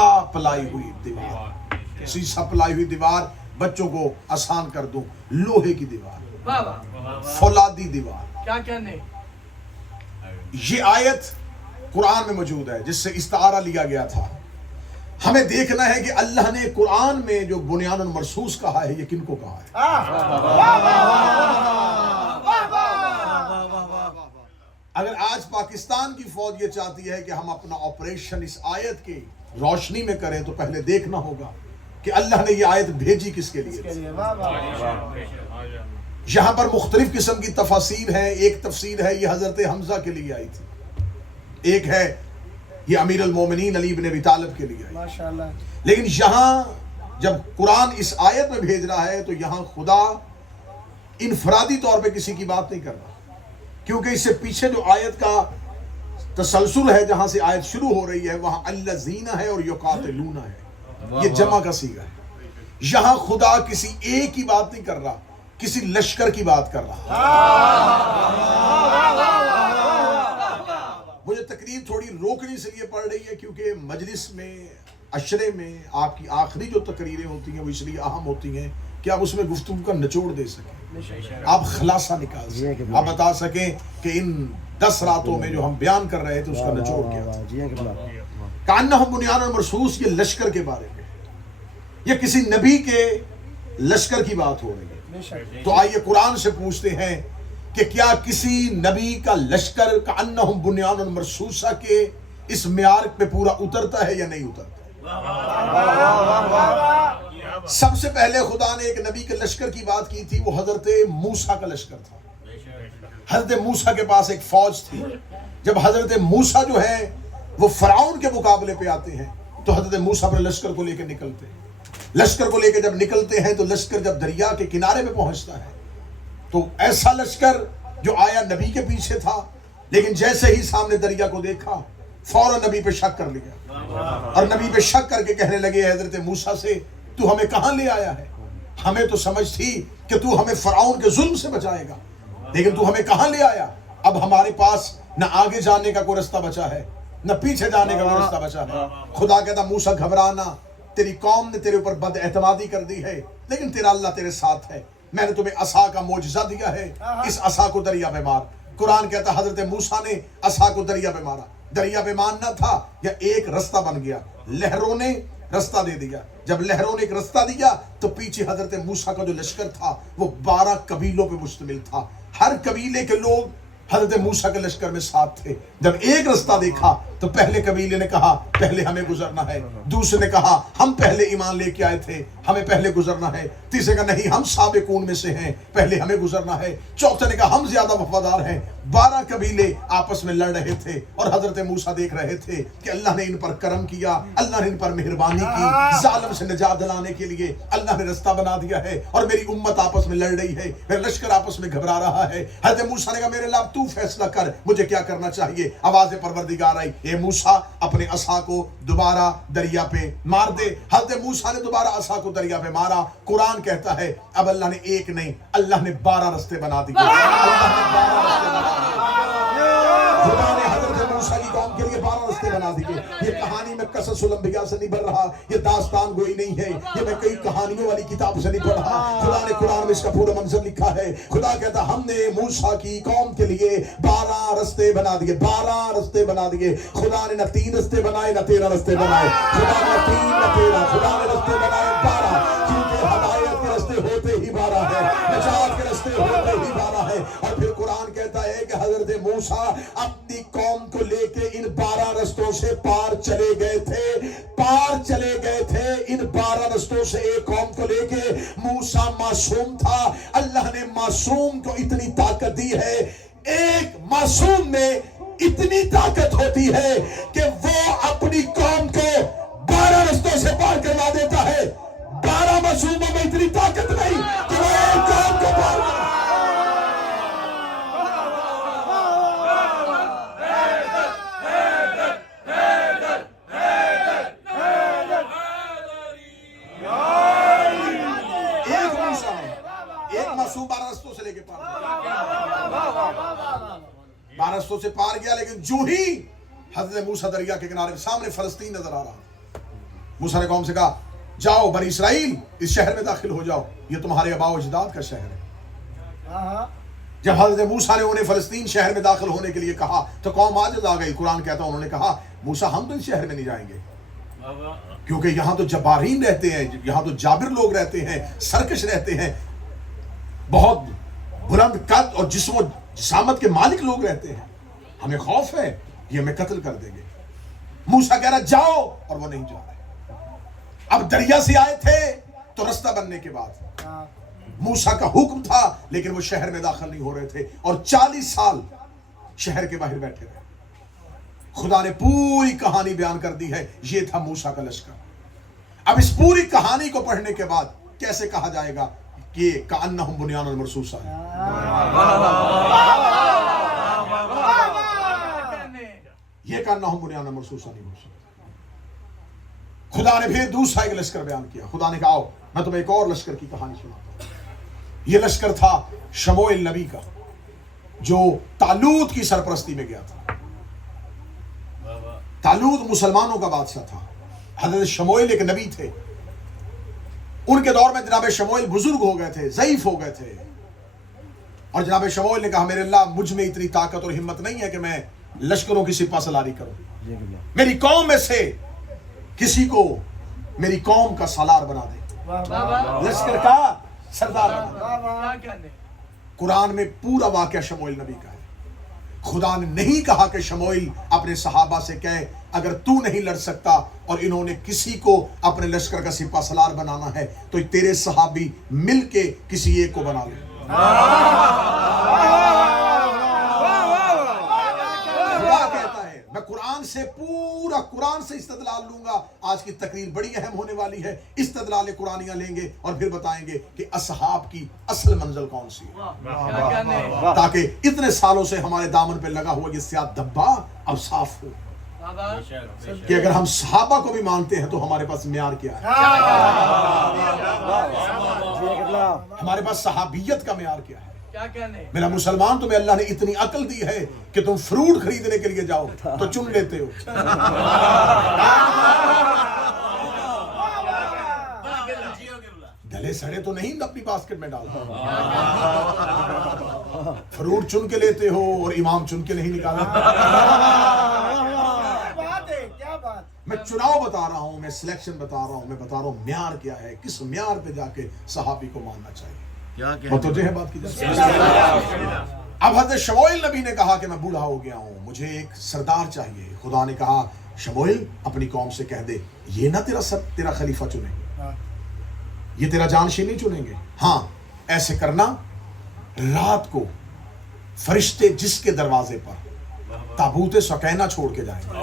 سیسا پلائی ہوئی دیوار، سیسا پلائی ہوئی دیوار بچوں کو آسان کر دوں، لوہے کی دیوار، فولادی دیوار. کیا کہنے؟ یہ آیت قرآن میں موجود ہے جس سے استعارہ لیا گیا تھا. ہمیں دیکھنا ہے کہ اللہ نے قرآن میں جو بنیان مرصوص کہا ہے یہ کن کو کہا ہے. اگر آج پاکستان کی فوج یہ چاہتی ہے کہ ہم اپنا آپریشن اس آیت کی روشنی میں کریں تو پہلے دیکھنا ہوگا کہ اللہ نے یہ آیت بھیجی کس کے لیے. یہاں پر مختلف قسم کی تفاسیر ہیں. ایک تفسیر ہے یہ حضرت حمزہ کے لیے آئی تھی، ایک ہے یہ امیر المومنین علی بن ابی طالب کے لیے آئی. لیکن یہاں جب قرآن اس آیت میں بھیج رہا ہے تو یہاں خدا انفرادی طور پہ کسی کی بات نہیں کر رہا، کیونکہ اس سے پیچھے جو آیت کا تسلسل ہے جہاں سے آیت شروع ہو رہی ہے وہاں الذین ہے اور یقاتلون ہے، یہ جمع کا صیغہ ہے. یہاں خدا کسی ایک کی بات نہیں کر رہا، کسی لشکر کی بات کر رہا. مجھے تقریر تھوڑی روکنے سے لیے پڑ رہی ہے کیونکہ مجلس میں عشرے میں آپ کی آخری جو تقریریں ہوتی ہیں وہ اس لیے اہم ہوتی ہیں کہ آپ اس میں گفتگو کا نچوڑ دے سکیں، آپ خلاصہ نکال سکیں، آپ بتا سکیں کہ ان 10 راتوں میں جو ہم بیان کر رہے تھے اس کا نچوڑ کیا تھا. کأنہم بنیان مرصوص، یہ لشکر کے بارے میں، یہ کسی نبی کے لشکر کی بات ہو رہی ہے. تو آئیے قرآن سے پوچھتے ہیں کہ کیا کسی نبی کا لشکر کأنہم بنیان مرصوصہ کے اس معیار پہ پورا اترتا ہے یا نہیں اترتا؟ سب سے پہلے خدا نے ایک نبی کے لشکر کی بات کی تھی، وہ حضرت موسیٰ کا لشکر تھا. حضرت موسیٰ کے پاس ایک فوج تھی. جب حضرت موسیٰ جو ہے وہ فرعون کے مقابلے پہ آتے ہیں تو حضرت موسیٰ اپنے لشکر کو لے کے نکلتے ہیں. لشکر کو لے کے جب نکلتے ہیں تو لشکر جب دریا کے کنارے پہ پہنچتا ہے تو ایسا لشکر جو آیا نبی کے پیچھے تھا، لیکن جیسے ہی سامنے دریا کو دیکھا فوراً نبی پہ شک کر لیا اور نبی پہ شک کر کے کہنے لگے حضرت موسیٰ سے تو ہمیں کہاں لے آیا ہے؟ ہمیں تو سمجھ تھی کہ تو ہمیں فرعون کے ظلم سے بچائے گا، لیکن تو ہمیں کہاں لے آیا؟ اب ہمارے پاس نہ آگے جانے کا کوئی رستہ بچا ہے نہ پیچھے جانے کا کوئی رستہ بچا ہے. خدا کہتا موسیٰ گھبرانا، تیری قوم نے تیرے اوپر بد اعتمادی کر دی ہے لیکن تیرا اللہ تیرے ساتھ ہے. میں نے تمہیں عصا کا معجزہ دیا ہے، اس عصا کو دریا پہ مار. قرآن کہتا حضرت موسیٰ نے عصا کو دریا پہ مارا. دریا پہ مارنا تھا یا ایک رستہ بن گیا، لہروں نے رستہ دے دیا. جب لہروں نے ایک رستہ دیا تو پیچھے حضرت موسیٰ کا جو لشکر تھا وہ 12 قبیلوں پہ مشتمل تھا. ہر قبیلے کے لوگ حضرت موسیٰ کے لشکر میں ساتھ تھے. جب ایک رستہ دیکھا تو پہلے قبیلے نے کہا پہلے ہمیں گزرنا ہے، دوسرے نے کہا ہم پہلے ایمان لے کے آئے تھے ہمیں پہلے گزرنا ہے، تیسرے کا نہیں ہم سابقون میں سے ہیں پہلے ہمیں گزرنا ہے، چوتھے نے کہا ہم زیادہ وفادار ہیں. 12 قبیلے آپس میں لڑ رہے تھے اور حضرت موسیٰ دیکھ رہے تھے کہ اللہ نے ان پر کرم کیا، اللہ نے ان پر مہربانی کی، ظالم سے نجات دلانے کے لیے اللہ نے رستہ بنا دیا ہے اور میری امت آپس میں لڑ رہی ہے، میرا لشکر آپس میں گھبرا رہا ہے. حضرت موسیٰ نے کہا میرے رب تو فیصلہ کر مجھے کیا کرنا چاہیے. آواز پروردگار آئی اے موسیٰ اپنے عصا کو دوبارہ دریا پہ مار دے. حضرت موسیٰ نے دوبارہ عصا کو دریا پہ مارا. قرآن کہتا ہے اب اللہ نے ایک نہیں اللہ نے 12 رستے بنا دیے. خدا نے حضرت موسیٰ کی قوم کے لیے 12 رستے بنا دیے. یہ کہانی میں قصص الانبیاء سے نہیں بن رہا، یہ داستان گوئی نہیں ہے، یہ میں کئی کہانیوں والی کتاب سے نہیں پڑھ رہا. خدا نے قرآن میں اس کا پورا منظر لکھا ہے. خدا کہتا ہم نے موسیٰ کی قوم کے لیے 12 رستے بنا دیے، 12 رستے بنا دیے. خدا نے نہ 3 رستے بنائے نہ 13 رستے بنائے. خدا نے 3 نہ 13، خدا نے رستے بنائے 12، کیونکہ ہدایت کے رستے ہوتے ہی 12 ہے، نجات کے رستے ہوتے ہی 12 ہے. اور پھر قرآن کہتا ہے کہ حضرت موسیٰ اپنی قوم کو لے کے ان 12 رستوں سے پار چلے گئے تھے. ان 12 رستوں سے ایک قوم کو لے کے. موسیٰ معصوم تھا، اللہ نے معصوم کو اتنی طاقت دی ہے. ایک معصوم میں اتنی طاقت ہوتی ہے کہ وہ اپنی قوم کو 12 رستوں سے پار کروا دیتا ہے. 12 معصوموں میں اتنی طاقت نہیں کہ وہ ایک قوم کو پار کروا. رستوں سے پار گیا، لیکن جو ہی حضرت موسیٰ دریا کے کنارے سامنے فلسطین نظر آ رہا موسیٰ نے قوم سے کہا جاؤ بنی اسرائیل اس شہر میں داخل ہو جاؤ، یہ تمہارے آباء و اجداد کا شہر ہے۔ جب حضرت موسیٰ نے انہیں فلسطین شہر میں داخل ہونے کے لیے کہا تو قوم عاجز آ گئی۔ قرآن کہتا ہے انہوں نے کہا موسیٰ ہم تو اس شہر میں نہیں جائیں گے، کیونکہ یہاں تو جبارین رہتے ہیں، یہاں تو جابر لوگ رہتے ہیں، سرکش رہتے ہیں، بہت بلند قد اور جسم و جسامت کے مالک لوگ رہتے ہیں، ہمیں خوف ہے یہ ہمیں قتل کر دیں گے۔ موسیٰ کہہ رہا جاؤ، اور وہ نہیں جا رہے۔ اب دریا سے آئے تھے تو رستہ بننے کے بعد موسیٰ کا حکم تھا، لیکن وہ شہر میں داخل نہیں ہو رہے تھے، اور 40 سال شہر کے باہر بیٹھے رہے۔ خدا نے پوری کہانی بیان کر دی ہے، یہ تھا موسیٰ کا لشکر۔ اب اس پوری کہانی کو پڑھنے کے بعد کیسے کہا جائے گا کہ کأنہم بنیان مرصوصہ ہے؟ یہ کأنہم بنیان مرصوصہ نہیں ہو سکتا۔ خدا نے پھر دوسرا ایک لشکر بیان کیا۔ خدا نے کہا آؤ میں تمہیں ایک اور لشکر کی کہانی سناتا ہوں۔ یہ لشکر تھا شموئیل نبی کا، جو طالوت کی سرپرستی میں گیا تھا۔ طالوت مسلمانوں کا بادشاہ تھا، حضرت شموئیل ایک نبی تھے۔ ان کے دور میں جناب شموئیل بزرگ ہو گئے تھے، ضعیف ہو گئے تھے، اور جناب شموئیل نے کہا میرے اللہ مجھ میں اتنی طاقت اور ہمت نہیں ہے کہ میں لشکروں کی سپہ سالاری کروں، میری قوم میں سے کسی کو میری قوم کا سالار بنا دے، لشکر کا سردار بنا دے۔ قرآن میں پورا واقعہ شموئیل نبی کا ہے۔ خدا نے نہیں کہا کہ شموئیل اپنے صحابہ سے کہے اگر تو نہیں لڑ سکتا اور انہوں نے کسی کو اپنے لشکر کا سپہ سالار بنانا ہے تو تیرے صحابی مل کے کسی ایک کو بنا لے۔ خدا کہتا ہے میں قرآن سے پورا قرآن سے استدلال لوں گا۔ آج کی تقریر بڑی اہم ہونے والی ہے، استدلال قرآنیاں لیں گے اور پھر بتائیں گے کہ اصحاب کی اصل منزل کون سی ہے، تاکہ اتنے سالوں سے ہمارے دامن پہ لگا ہوا یہ سیاہ دھبا اب صاف ہو کہ اگر ہم صحابہ کو بھی مانتے ہیں تو ہمارے پاس معیار کیا ہے، ہمارے پاس صحابیت کا معیار کیا ہے۔ میرا مسلمان تمہیں اللہ نے اتنی عقل دی ہے کہ تم فروٹ خریدنے کے لیے جاؤ تو چن لیتے ہو، گلے سڑے تو نہیں اپنی باسکٹ میں ڈالتے، فروٹ چن کے لیتے ہو اور امام چن کے نہیں نکالا۔ میں چناؤ بتا رہا ہوں، میں سلیکشن بتا رہا ہوں، میں بتا رہا ہوں معیار کیا ہے، کس معیار پہ جا کے صحابی کو ماننا چاہیے۔ متوجہ ہے بات کی جائے؟ اب حضرت شموئیل نبی نے کہا کہ میں بوڑھا ہو گیا ہوں، مجھے ایک سردار چاہیے۔ خدا نے کہا شموئیل اپنی قوم سے کہہ دے یہ نہ تیرا خلیفہ چنیں گے، یہ تیرا جانشین نہیں چنیں گے، ہاں ایسے کرنا رات کو فرشتے جس کے دروازے پر تابوت سکینہ چھوڑ کے جائیں گے۔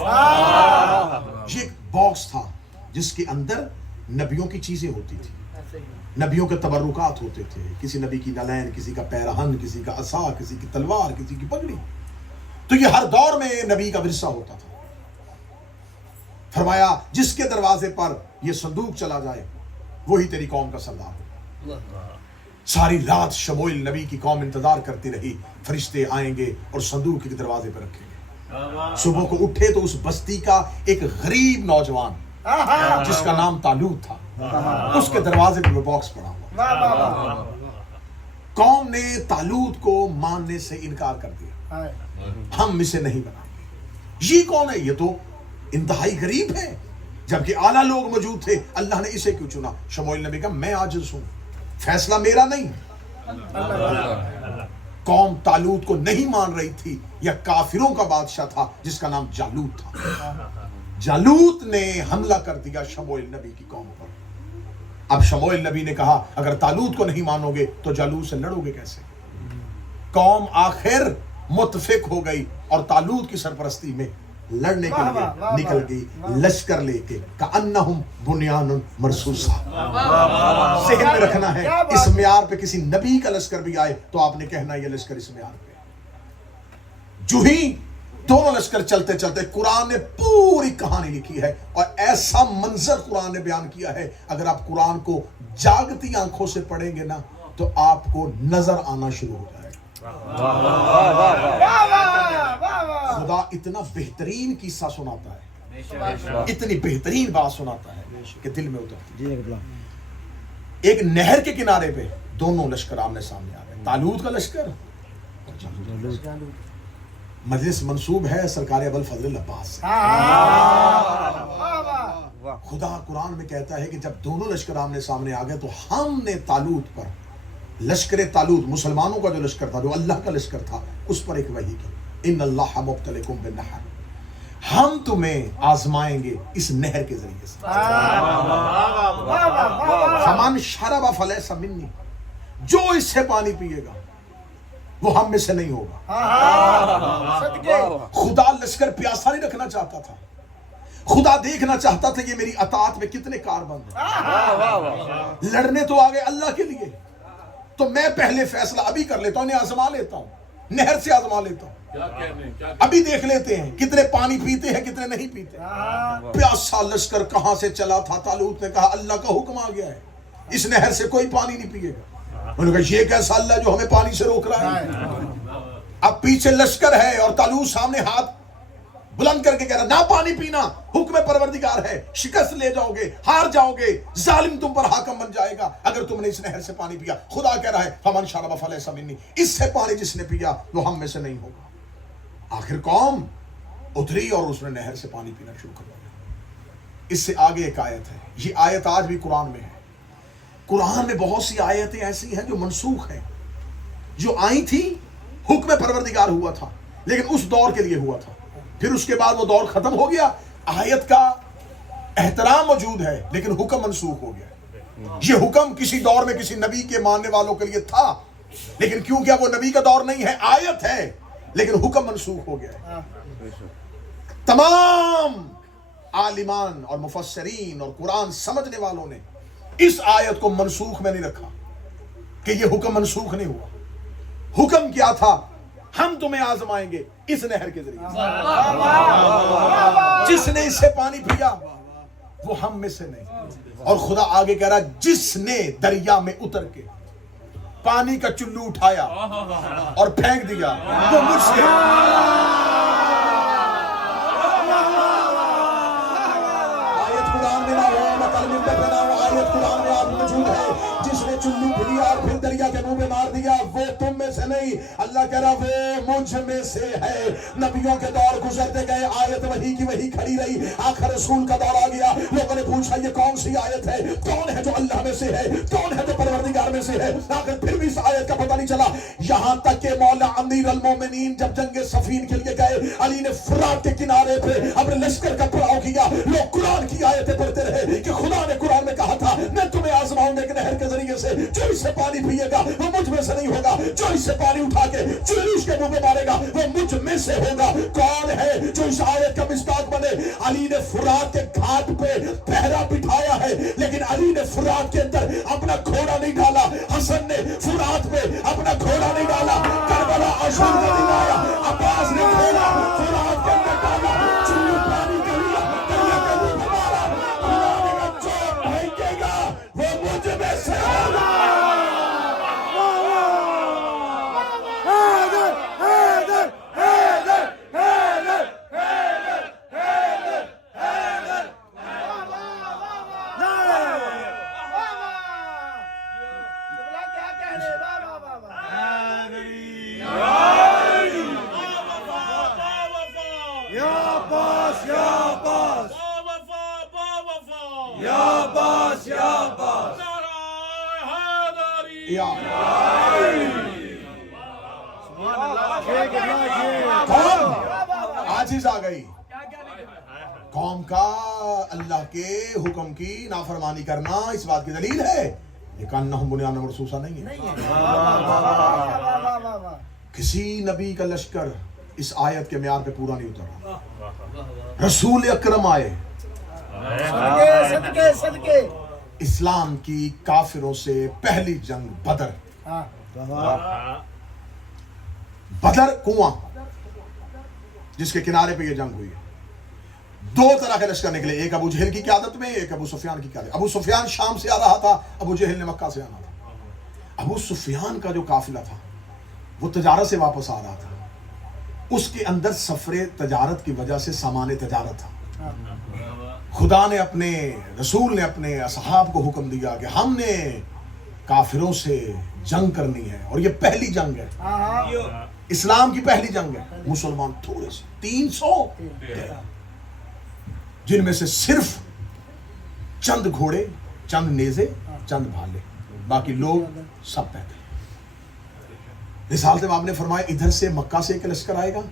یہ ایک باکس تھا جس کے اندر نبیوں کی چیزیں ہوتی تھی، نبیوں کے تبرکات ہوتے تھے، کسی نبی کی نلین، کسی کا پیرہن، کسی کا عصا، کسی کی تلوار، کسی کی پگڑی، تو یہ ہر دور میں نبی کا ورثہ ہوتا تھا۔ فرمایا جس کے دروازے پر یہ صندوق چلا جائے وہی تیری قوم کا سردار ہو۔ ساری رات شموئیل نبی کی قوم انتظار کرتی رہی، فرشتے آئیں گے اور صندوق کے دروازے پر رکھیں گے۔ صبح کو اٹھے تو اس بستی کا ایک غریب نوجوان جس کا نام طالوت تھا، اس کے دروازے پر وہ باکس پڑا ہوا۔ قوم نے طالوت کو ماننے سے انکار کر دیا، ہم اسے نہیں بنائیں گے۔ یہ کون ہے؟ یہ تو انتہائی غریب ہے، جبکہ اعلیٰ لوگ موجود تھے، اللہ نے اسے کیوں چنا؟ شموئیل نبی کہا میں عاجز ہوں، فیصلہ میرا نہیں۔ قوم طالوت کو نہیں مان رہی تھی، یا کافروں کا بادشاہ تھا جس کا نام جالوت تھا۔ جالوت نے حملہ کر دیا شموئیل نبی کی قوم پر۔ اب شموئیل نبی نے کہا اگر طالوت کو نہیں مانو گے تو جالوت سے لڑو گے کیسے؟ قوم آخر متفق ہو گئی اور طالوت کی سرپرستی میں لڑنے کے لیے نکل گئی، لشکر لے کے، کأنہم بنیان مرصوصہ۔ ذہن میں رکھنا ہے اس معیار پہ کسی نبی کا لشکر بھی آئے تو آپ نے کہنا یہ لشکر اس معیار پہ۔ جو ہی دونوں لشکر چلتے چلتے قرآن نے پوری کہانی لکھی ہے، اور ایسا منظر قرآن نے بیان کیا ہے، اگر آپ قرآن کو جاگتی آنکھوں سے پڑھیں گے نا تو آپ کو نظر آنا شروع ہو جائے گا۔ خدا اتنا بہترین قصہ سناتا ہے، اتنی بہترین بات سناتا ہے کے دل میں اترتی. ایک نہر کے کنارے پہ دونوں لشکر آمنے سامنے آ گئے, طالوت کا لشکر اور جالوت. مجلس منسوب ہے سرکار ابوالفضل العباس. خدا قرآن میں کہتا ہے کہ جب دونوں لشکر آمنے سامنے آ گئے تو ہم نے طالوت پر, لشکر طالوت مسلمانوں کا جو لشکر تھا, جو اللہ کا لشکر تھا, اس پر ایک وحی کی, ان اللہ مبتلیکم بالنہر, ہم تمہیں آزمائیں گے اس نہر کے ذریعے سے. فمن شرب فلیس منی, جو اس سے پانی پیے گا وہ ہم میں سے نہیں ہوگا. خدا لشکر پیاسا نہیں رکھنا چاہتا تھا, خدا دیکھنا چاہتا تھا یہ میری اطاعت میں کتنے کاربند ہیں. لڑنے تو آگے اللہ کے لیے, تو میں پہلے فیصلہ ابھی کر لیتا ہوں, انہیں آزما لیتا ہوں, نہر سے آزما لیتا ہوں, ابھی دیکھ لیتے ہیں کتنے پانی پیتے ہیں کتنے نہیں پیتے. پیاسا لشکر کہاں سے چلا تھا, طالوت نے کہا اللہ کا حکم آ گیا ہے, اس نہر سے کوئی پانی نہیں پیے گا. انہوں نے کہا یہ کیسا اللہ جو ہمیں پانی سے روک رہا ہے. اب پیچھے لشکر ہے اور طالوت سامنے ہاتھ بلند کر کے کہہ رہا نہ پانی پینا, حکم پروردگار ہے, شکست لے جاؤ گے, ہار جاؤ گے, ظالم تم پر حاکم بن جائے گا اگر تم نے اس نہر سے پانی پیا. خدا کہہ رہا ہے فمن شرب فلیس منی, اس سے پانی جس نے پیا وہ ہم میں سے نہیں ہوگا. آخر قوم اتری اور اس نے نہر سے پانی پینا شروع کر دیا. اس سے آگے ایک آیت ہے, یہ آیت آج بھی قرآن میں ہے. قرآن میں بہت سی آیتیں ایسی ہیں جو منسوخ ہیں, جو آئی تھی حکم پروردگار ہوا تھا لیکن اس دور کے لیے ہوا تھا, پھر اس کے بعد وہ دور ختم ہو گیا. آیت کا احترام موجود ہے لیکن حکم منسوخ ہو گیا. یہ حکم کسی دور میں کسی نبی کے ماننے والوں کے لیے تھا, لیکن کیونکہ وہ نبی کا دور نہیں ہے, آیت ہے لیکن حکم منسوخ ہو گیا ہے. تمام عالمان اور مفسرین اور قرآن سمجھنے والوں نے اس آیت کو منسوخ میں نہیں رکھا کہ یہ حکم منسوخ نہیں ہوا. حکم کیا تھا, ہم تمہیں آزمائیں گے اس نہر کے ذریعے, جس نے اس سے پانی پیا وہ ہم میں سے نہیں. اور خدا آگے کہہ رہا جس نے دریا میں اتر کے پانی کا چلو اٹھایا اور پھینک دیا وہ مجھ سے. آیت قرآن میں نہ ہو, مطلب میں نہ ہو, آیت قرآن میں آپ موجود ہے. جس نے چلو پھلیا اور پھر دریا کے منہ میں مار دیا وہ تم میں سے نہیں. اللہ کہہ رہا وہ مجھ میں سے ہے. نبیوں کے دور گزرتے گئے, آیت وہی کی وہی کھڑی رہی, آخر رسول کا دور آ گیا. لوگوں نے پوچھا یہ کون سی آیت ہے, کون ہے جو اللہ میں سے ہے, کون ہے جو پروردگار میں سے ہے. آخر پھر بھی اس آیت کا پتہ نہیں چلا, یہاں تک کہ مولا امیر المومنین جب جنگ صفین کے لیے گئے, علی نے فرات کے کنارے پہ اپنے لشکر کا پڑاؤ کیا. لوگ قرآن کی آیتیں پڑھتے رہے کہ خدا نے قرآن میں کہا تھا میں تمہیں آزماؤں گا ایک نہر کے ذریعے سے, جو اس سے پانی پیے گا وہ مجھ میں سے نہیں ہوگا, جو اس سے پانی اٹھا کے چلوش کے منہ میں مارے گا وہ مجھ میں سے ہوگا. کون ہے جو اس آیت کا مصداق بنے؟ علی نے فرات کے گھاٹ پہ پہرا بٹھایا ہے لیکن علی نے فرات کے اندر اپنا گھوڑا نہیں ڈالا, حسن نے فرات پہ اپنا گھوڑا نہیں ڈالا, کربلا عاشور کا نہیں آیا, عباس نے گھوڑا فرات کے اندر ڈالا, چلو پانی کا لیا, دریا کا منہ مارا. خدا نے کہا جو پھینکے گا وہ مجھ میں سے ہوگا. عاجز آ گئی قوم کا اللہ کے حکم کی نافرمانی کرنا اس بات کی دلیل ہے یہ کانہم بنیان مرصوصہ نہیں ہے. کسی نبی کا لشکر اس آیت کے معیار پہ پورا نہیں اترا. رسول اکرم آئے, صدقے اسلام کی کافروں سے پہلی جنگ بدر, بدر کنواں جس کے کنارے پہ یہ جنگ ہوئی. دو طرح کے لشکر نکلے, ایک ابو جہل کی قیادت میں, ایک ابو سفیان کی قیادت. ابو سفیان شام سے آ رہا تھا, ابو جہل نے مکہ سے آنا تھا. ابو سفیان کا جو قافلہ تھا وہ تجارت سے واپس آ رہا تھا, اس کے اندر سفر تجارت کی وجہ سے سامان تجارت تھا. خدا نے اپنے رسول نے اپنے اصحاب کو حکم دیا کہ ہم نے کافروں سے جنگ کرنی ہے، اور یہ پہلی جنگ ہے، اسلام کی پہلی جنگ ہے۔ مسلمان تھوڑے سے 300 جن میں سے صرف چند گھوڑے، چند نیزے، چند بھالے، باقی لوگ سب پیدل۔ رسالت امام نے فرمایا ادھر سے مکہ سے ایک لشکر آئے گا،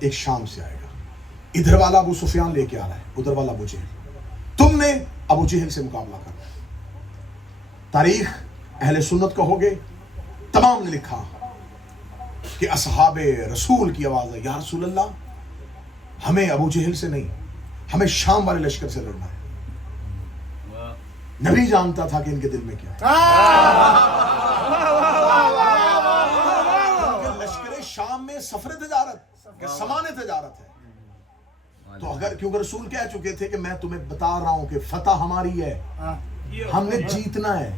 ایک شام سے آئے گا، ادھر والا ابو سفیان لے کے آ رہا ہے، ادھر والا ابو جہل، تم نے ابو جہل سے مقابلہ کرنا ہے۔ تاریخ اہل سنت کہو گے تمام نے لکھا کہ اصحاب رسول کی آواز ہے، یا رسول اللہ ہمیں ابو جہل سے نہیں، ہمیں شام والے لشکر سے لڑنا ہے۔ نبی جانتا تھا کہ ان کے دل میں کیا ہے۔ لشکر شام میں سفر تجارت کہ سامان تجارت ہے، تو اگر کیونکہ رسول کہہ چکے تھے کہ میں تمہیں بتا رہا ہوں کہ فتح ہماری ہے، ہم نے جیتنا ہے،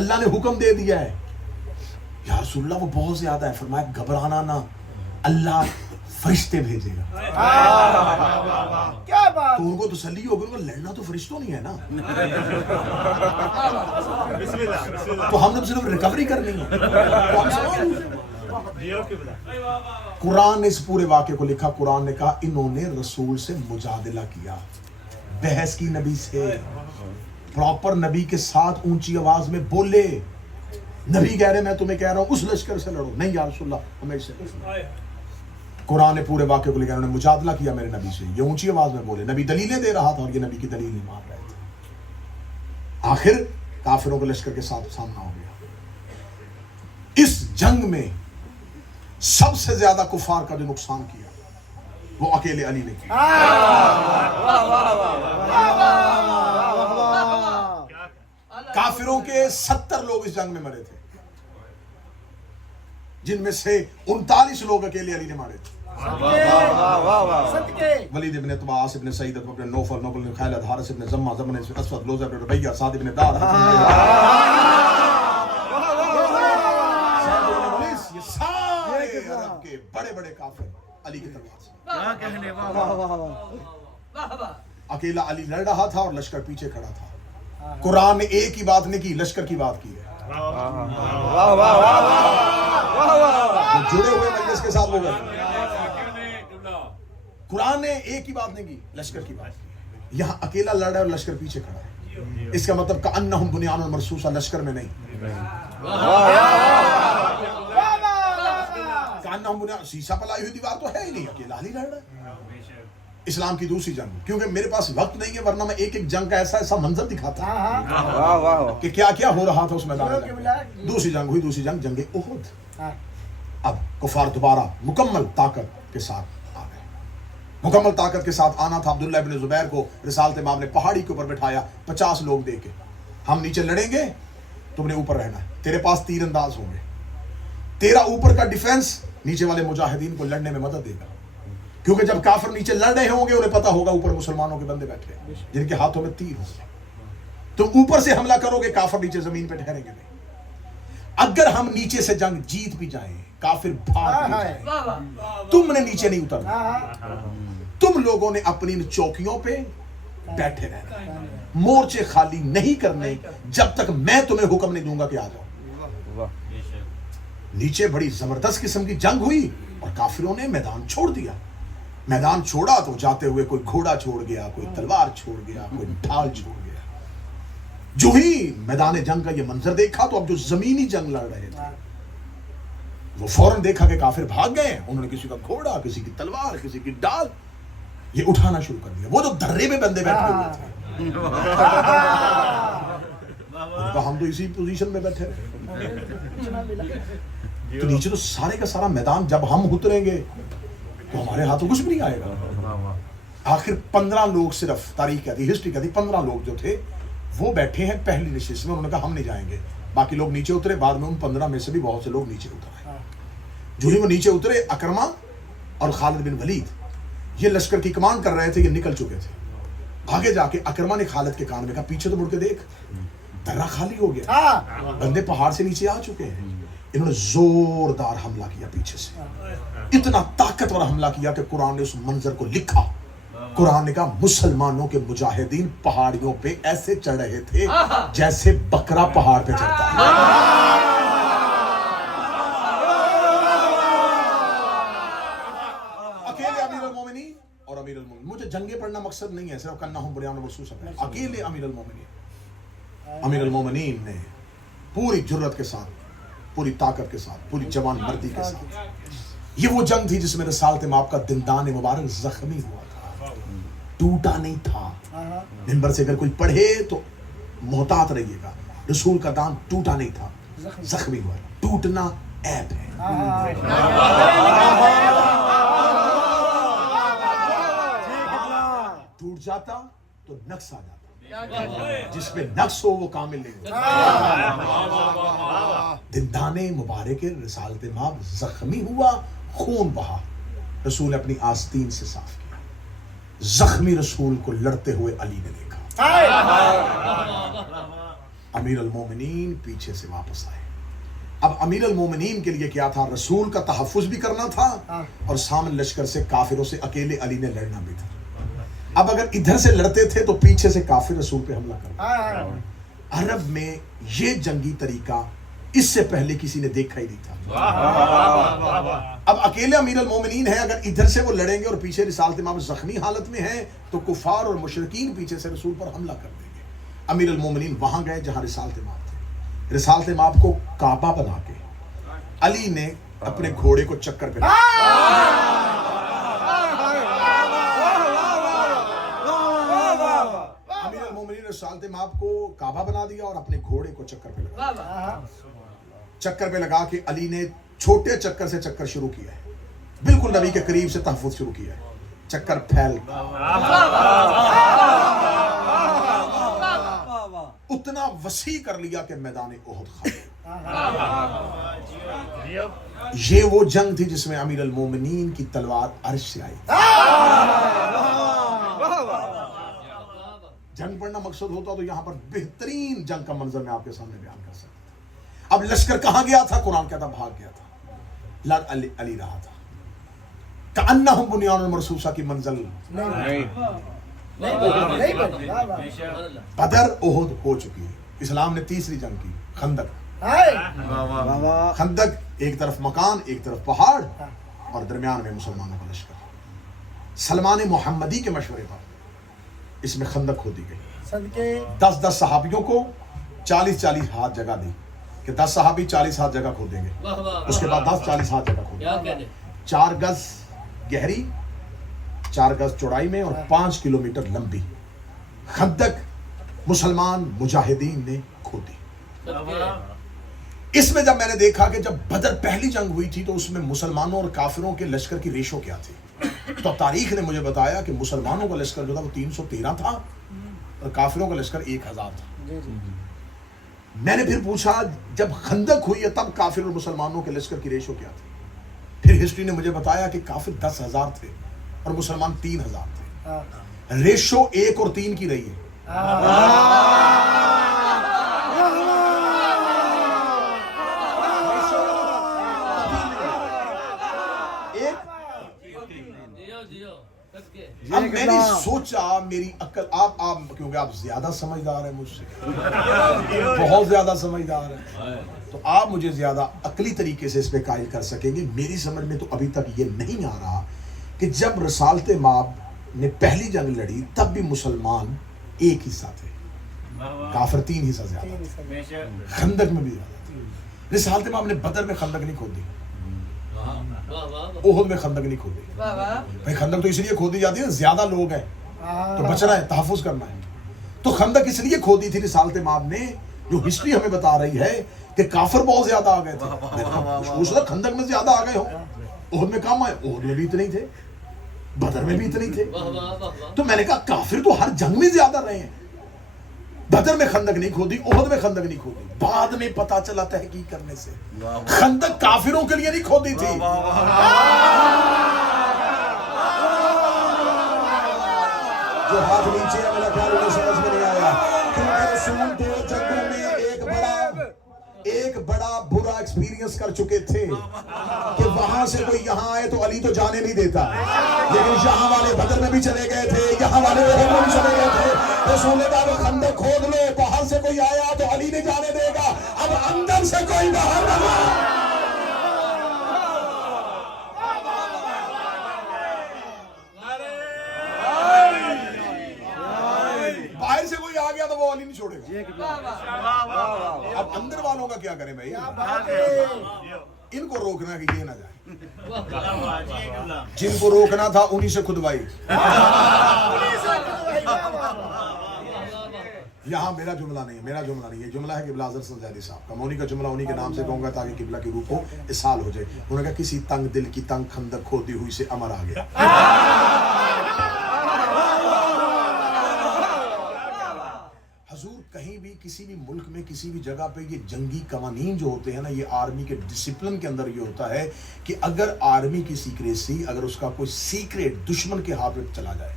اللہ نے حکم دے دیا ہے۔ یا رسول اللہ وہ بہت زیادہ ہے، فرمایا گھبرانا نہ، اللہ فرشتے بھیجے گا۔ کیا بات، تو ان کو تسلی ہوگی، ان کو لڑنا تو فرشتوں نہیں ہے نا، تو ہم نے صرف ریکوری کرنی ہے۔ قرآن نے اس پورے واقعے کو لکھا، قرآن نے کہا انہوں نے رسول سے مجادلہ کیا، بحث کی نبی سے، پراپر نبی کے ساتھ اونچی آواز میں بولے۔ نبی کہہ رہے میں تمہیں کہہ رہا ہوں اس لشکر سے لڑو، نہیں یا رسول اللہ ہمیں اس سے۔ قرآن نے پورے واقعے کو لکھا، انہوں نے مجادلہ کیا میرے نبی سے، یہ اونچی آواز میں بولے، نبی دلیلیں دے رہا تھا اور یہ نبی کی دلیل نہیں مان رہے تھے۔ آخر کافروں کے لشکر کے ساتھ سامنا ہو گیا۔ اس جنگ میں سب سے زیادہ کفار کا جو نقصان کیا وہ اکیلے علی نے کیا۔ کافروں کے 70 لوگ اس جنگ میں مرے تھے، جن میں سے 39 لوگ اکیلے علی نے مارے تھے۔ ولید ابن طباس ابن سعید ابن نوفل، نوبل بن خالد، حارث ابن زمہ، زمن ابن اسود، لوزہ ابن ربیہ، سعد ابن دار، یہ سارے عرب کے بڑے بڑے کافر علی کی تلوار سے۔ اکیلا علی لڑ رہا تھا اور لشکر پیچھے کھڑا تھا۔ قرآن نے ایک ہی بات نہیں کی، لشکر کی بات کی ہے۔ جڑے ہوئے مجلس کے ساتھ وہ گئے، قرآن نے ایک ہی بات نہیں کی، لشکر کی بات کی۔ یہاں اکیلا لڑ رہا ہے اور لشکر پیچھے کھڑا ہے، اس کا مطلب کأنہم بنیان مرصوصہ، لشکر میں نہیں، کأنہم بنیان سیسا پلائی ہوئی دیوار تو ہے ہی نہیں، اکیلا ہی لڑ رہا ہے۔ اسلام کی دوسری جنگ، کیونکہ میرے پاس وقت نہیں ہے ورنہ میں ایک ایک جنگ کا ایسا منظر دکھاتا کہ کیا کیا ہو رہا تھا اس میدان میں۔ دوسری جنگ ہوئی، دوسری جنگ جنگ احد۔ اب کفار دوبارہ مکمل طاقت کے ساتھ آ گئے، مکمل طاقت کے ساتھ آنا تھا۔ عبداللہ ابن زبیر کو رسالت امام نے پہاڑی کے اوپر بٹھایا، 50 لوگ دے کے، ہم نیچے لڑیں گے، تم نے اوپر رہنا ہے، تیرے پاس تیر انداز ہوں گے، تیرا اوپر کا ڈیفنس نیچے والے مجاہدین کو لڑنے میں مدد دے گا، کیونکہ جب کافر نیچے لڑ رہے ہوں گے انہیں پتا ہوگا اوپر مسلمانوں کے بندے بیٹھے ہیں جن کے ہاتھوں میں تیر ہوں گے، تم اوپر سے حملہ کرو گے، کافر نیچے زمین پہ ٹھہریں گے نہیں۔ اگر ہم نیچے سے جنگ جیت بھی جائیں، کافر بھاگ بھی جائیں، تم نے نیچے نہیں اترنا، تم لوگوں نے اپنی چوکیوں پہ بیٹھے رہنا، مورچے خالی نہیں کرنے جب تک میں تمہیں حکم نہیں دوں گا کہ آ جاؤ۔ نیچے بڑی زبردست قسم کی جنگ ہوئی اور کافروں نے میدان چھوڑ دیا۔ میدان چھوڑا تو جاتے ہوئے کوئی گھوڑا چھوڑ گیا، کوئی تلوار چھوڑ گیا، کوئی ڈھال چھوڑ گیا۔ جو ہی میدان جنگ کا یہ منظر دیکھا تو اب جو زمینی جنگ لڑ رہے تھے وہ فوراً دیکھا کہ کافر بھاگ گئے ہیں، انہوں نے کسی کا گھوڑا، کسی کی تلوار، کسی کی ڈال یہ اٹھانا شروع کر دیا۔ وہ جو درے میں بندے بیٹھے ہوئے تھے ان کا ہم تو اسی پوزیشن میں بیٹھے رہے، تو نیچے تو سارے کا سارا میدان جب ہم اتریں گے تو ہمارے ہاتھوں کچھ بھی نہیں آئے گا۔ آخر 15 لوگ صرف، تاریخ کہتی، ہسٹری کہتی، 15 لوگ جو تھے وہ بیٹھے ہیں پہلی نشست میں، انہوں نے کہا ہم نہیں جائیں گے، باقی لوگ نیچے اترے۔ بعد میں ان 15 میں سے بھی بہت سے لوگ نیچے اترے۔ جو ہی وہ نیچے اترے، اکرمہ اور خالد بن ولید یہ لشکر کی کمان کر رہے تھے، یہ نکل چکے تھے۔ آگے جا کے اکرمہ نے خالد کے کان میں کہا پیچھے تو مڑ کے دیکھ، درہ خالی ہو گیا، بندے پہاڑ سے نیچے آ چکے ہیں۔ انہوں نے زوردار حملہ کیا پیچھے سے، اتنا طاقتور حملہ کیا کہ قرآن نے اس منظر کو لکھا۔ قرآن نے کہا مسلمانوں کے مجاہدین پہاڑیوں پہ ایسے چڑھ رہے تھے جیسے بکرا پہاڑ پہ چڑھتا ہے. اکیلے امیر المومنین اور امیر المومنین. مجھے جنگیں پڑھنا مقصد نہیں ہے، صرف کرنا ہوں بنیان مرصوص ہے. اکیلے امیر المومنین نے پوری جرت کے ساتھ، پوری طاقت کے ساتھ، پوری جوان مردی کے ساتھ، یہ وہ جنگ تھی جس میں رسالت مآب کا دندان مبارک زخمی ہوا تھا، ٹوٹا نہیں تھا. منبر سے اگر کوئی پڑھے تو محتاط رہیے گا، رسول کا دان ٹوٹا نہیں تھا، زخمی ہوا. ٹوٹنا عیب ہے. ٹوٹ جاتا تو نقص آ جاتا. جس پہ نقص ہو وہ کامل نہیں ہوتا. دندان مبارک رسالت مآب زخمی ہوا، خون بہا. رسول اپنی آستین سے صاف کیا. زخمی رسول کو لڑتے ہوئے علی نے دیکھا. امیر المومنین پیچھے سے واپس آئے. اب امیر المومنین کے لیے کیا تھا؟ رسول کا تحفظ بھی کرنا تھا اور سامنے لشکر سے کافروں سے اکیلے علی نے لڑنا بھی تھا. اب اگر ادھر سے لڑتے تھے تو پیچھے سے کافر رسول پہ حملہ کرتے. عرب میں یہ جنگی طریقہ اس سے پہلے کسی نے دیکھا ہی نہیں تھا. اب اکیلے امیر المومنین ہے، اگر ادھر سے وہ لڑیں گے اور پیچھے رسالت مآب زخمی حالت میں ہیں تو کفار اور مشرکین پیچھے سے رسول پر حملہ کر دیں گے. امیر المومنین وہاں گئے جہاں رسالت مآب تھے. رسالت مآب کو کعبہ بنا کے علی نے اپنے گھوڑے کو چکر پہ رسالت مآب کو کعبہ بنا دیا اور اپنے گھوڑے کو چکر پہ لگا. چکر پہ لگا کے علی نے چھوٹے چکر سے چکر شروع کیا ہے، بالکل نبی کے قریب سے تحفظ شروع کیا ہے. چکر پھیل اتنا وسیع کر لیا کہ میدان احد خالی. یہ وہ جنگ تھی جس میں امیر المومنین کی تلوار عرش سے آئی. جنگ پڑھنا مقصد ہوتا تو یہاں پر بہترین جنگ کا منظر میں آپ کے سامنے بیان کر سکتا. اب لشکر کہاں گیا تھا؟ قرآن کہتا بھاگ گیا تھا. علی رہا تھا. کأنہم بنیان مرصوصہ کی منزل بدر احد ہو چکی ہے. اسلام نے تیسری جنگ کی، خندق. خندق ایک طرف مکان، ایک طرف پہاڑ اور درمیان میں مسلمانوں کا لشکر. سلمان محمدی کے مشورے پر اس میں خندق کھودی گئی. 10 صحابیوں کو 40 ہاتھ جگہ دی کہ 10 صحابی 40 ہاتھ جگہ کھودیں گے. اس کے بعد 10 40 ہاتھ جگہ کھودیں گے. 4 گز گہری، 4 گز چوڑائی میں اور 5 کلومیٹر لمبی خندق مسلمان مجاہدین نے کھودی. اس میں جب میں نے دیکھا کہ جب بدر پہلی جنگ ہوئی تھی تو اس میں مسلمانوں اور کافروں کے لشکر کی ریشو کیا تھی، تو تاریخ نے مجھے بتایا کہ مسلمانوں کا لشکر جو تھا وہ 313 تھا اور کافروں کا لشکر 1000 تھا. میں نے پھر پوچھا جب خندق ہوئی ہے تب کافر اور مسلمانوں کے لشکر کی ریشو کیا تھی؟ پھر ہسٹری نے مجھے بتایا کہ کافر 10,000 تھے اور مسلمان 3,000 تھے. ریشو 1 اور 3 کی رہی ہے. اب میں نے سوچا میری عقل، آپ کیونکہ آپ زیادہ سمجھدار ہیں مجھ سے، بہت زیادہ سمجھدار ہیں، تو آپ مجھے زیادہ عقلی طریقے سے اس پہ قائل کر سکیں گے. میری سمجھ میں تو ابھی تک یہ نہیں آ رہا کہ جب رسالت مآب نے پہلی جنگ لڑی تب بھی مسلمان ایک حصہ تھے، کافر 3 حصہ زیادہ تھے، خندق میں بھی زیادہ تھے. رسالت مآب نے بدر میں خندق نہیں کھودی، احد میں خندق نہیں کھودی. بھائی خندق تو اس لیے کھودی جاتی ہے زیادہ لوگ ہیں تو بچنا ہے، تحفظ کرنا ہے. تو خندق اس لیے کھودی تھی رسالت مآب نے، جو ہسٹری ہمیں بتا رہی ہے کہ کافر بہت زیادہ آ گئے تھے. خندق میں زیادہ آ گئے ہو، احد میں کم آئے. احد میں بھی اتنے تھے، بدر میں بھی اتنے تھے. تو میں نے کہا کافر تو ہر جنگ میں زیادہ رہے ہیں. بدر میں خندق نہیں کھودی، احد میں خندق نہیں کھودی. بعد میں پتا چلا تحقیق کرنے سے خندق کافروں کے لیے نہیں کھودی تھی. جو ہاتھ نیچے ہے میرا خیال انہیں سمجھ میں نہیں آیا، کیونکہ رسول 2 جنگوں میں ایک بڑا برا ایکسپیرینس کر چکے تھے کہ وہاں سے کوئی یہاں آئے تو علی تو جانے نہیں دیتا، لیکن یہاں والے بدر میں بھی چلے گئے تھے، یہاں والے احد میں بھی چلے گئے تھے۔ رسول نے کہا خندق کھود لو، باہر سے کوئی آیا تو علی نہیں جانے دے گا، اب اندر سے کوئی باہر نہ آئے۔ باہر سے کوئی آ گیا تو وہ علی نہیں چھوڑے گا۔ اب اندر والوں کا کیا کریں بھائی؟ ان کو روکنا کہ یہ نہ جائیں، جن کو روکنا تھا انہی سے کھدوائی۔ یہاں میرا جملہ نہیں، میرا جملہ نہیں، یہ جملہ ہے قبلہ اعظم سنجادی صاحب کا۔ میں انہی کا جملہ انہی کے نام سے کہوں گا تاکہ قبلہ کی روح کو اصال ہو جائے۔ انہوں نے کہا کسی تنگ دل کی تنگ خندق کھودی ہوئی سے امر آ گیا۔ حضور کہیں بھی کسی بھی ملک میں کسی بھی جگہ پہ یہ جنگی قوانین جو ہوتے ہیں نا، یہ آرمی کے ڈسپلن کے اندر یہ ہوتا ہے کہ اگر آرمی کی سیکریسی، اگر اس کا کوئی سیکریٹ دشمن کے ہاتھ میں چلا جائے،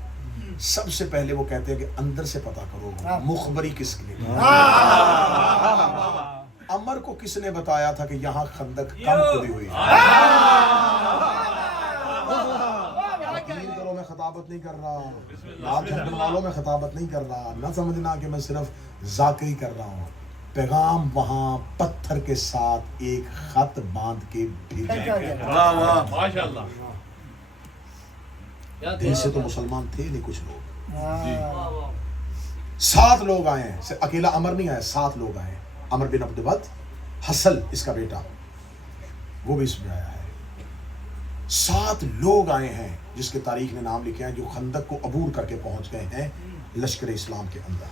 سب سے پہلے وہ کہتے ہیں کہ اندر سے پتہ کرو مخبری کس نے، عمر کو کس نے بتایا تھا کہ یہاں خندق کم کھودی ہوئی ہے۔ میں خطابت نہیں کر رہا، آپ جھنڈن والوں میں خطابت نہیں کر رہا، نہ سمجھنا کہ میں صرف ذاکری کر رہا ہوں۔ پیغام وہاں پتھر کے ساتھ ایک خط باندھ کے بھیجا گیا۔ ماشاءاللہ، دل سے تو مسلمان تھے نہیں کچھ لوگ۔ 7 لوگ آئے ہیں، اکیلا عمر نہیں آیا، 7 لوگ آئے ہیں۔ عمر بن عبد ود، حسل اس کا بیٹا، وہ بھی اس میں آیا ہے۔ 7 لوگ آئے ہیں جس کے تاریخ نے نام لکھے ہیں، جو خندق کو عبور کر کے پہنچ گئے ہیں لشکر اسلام کے اندر۔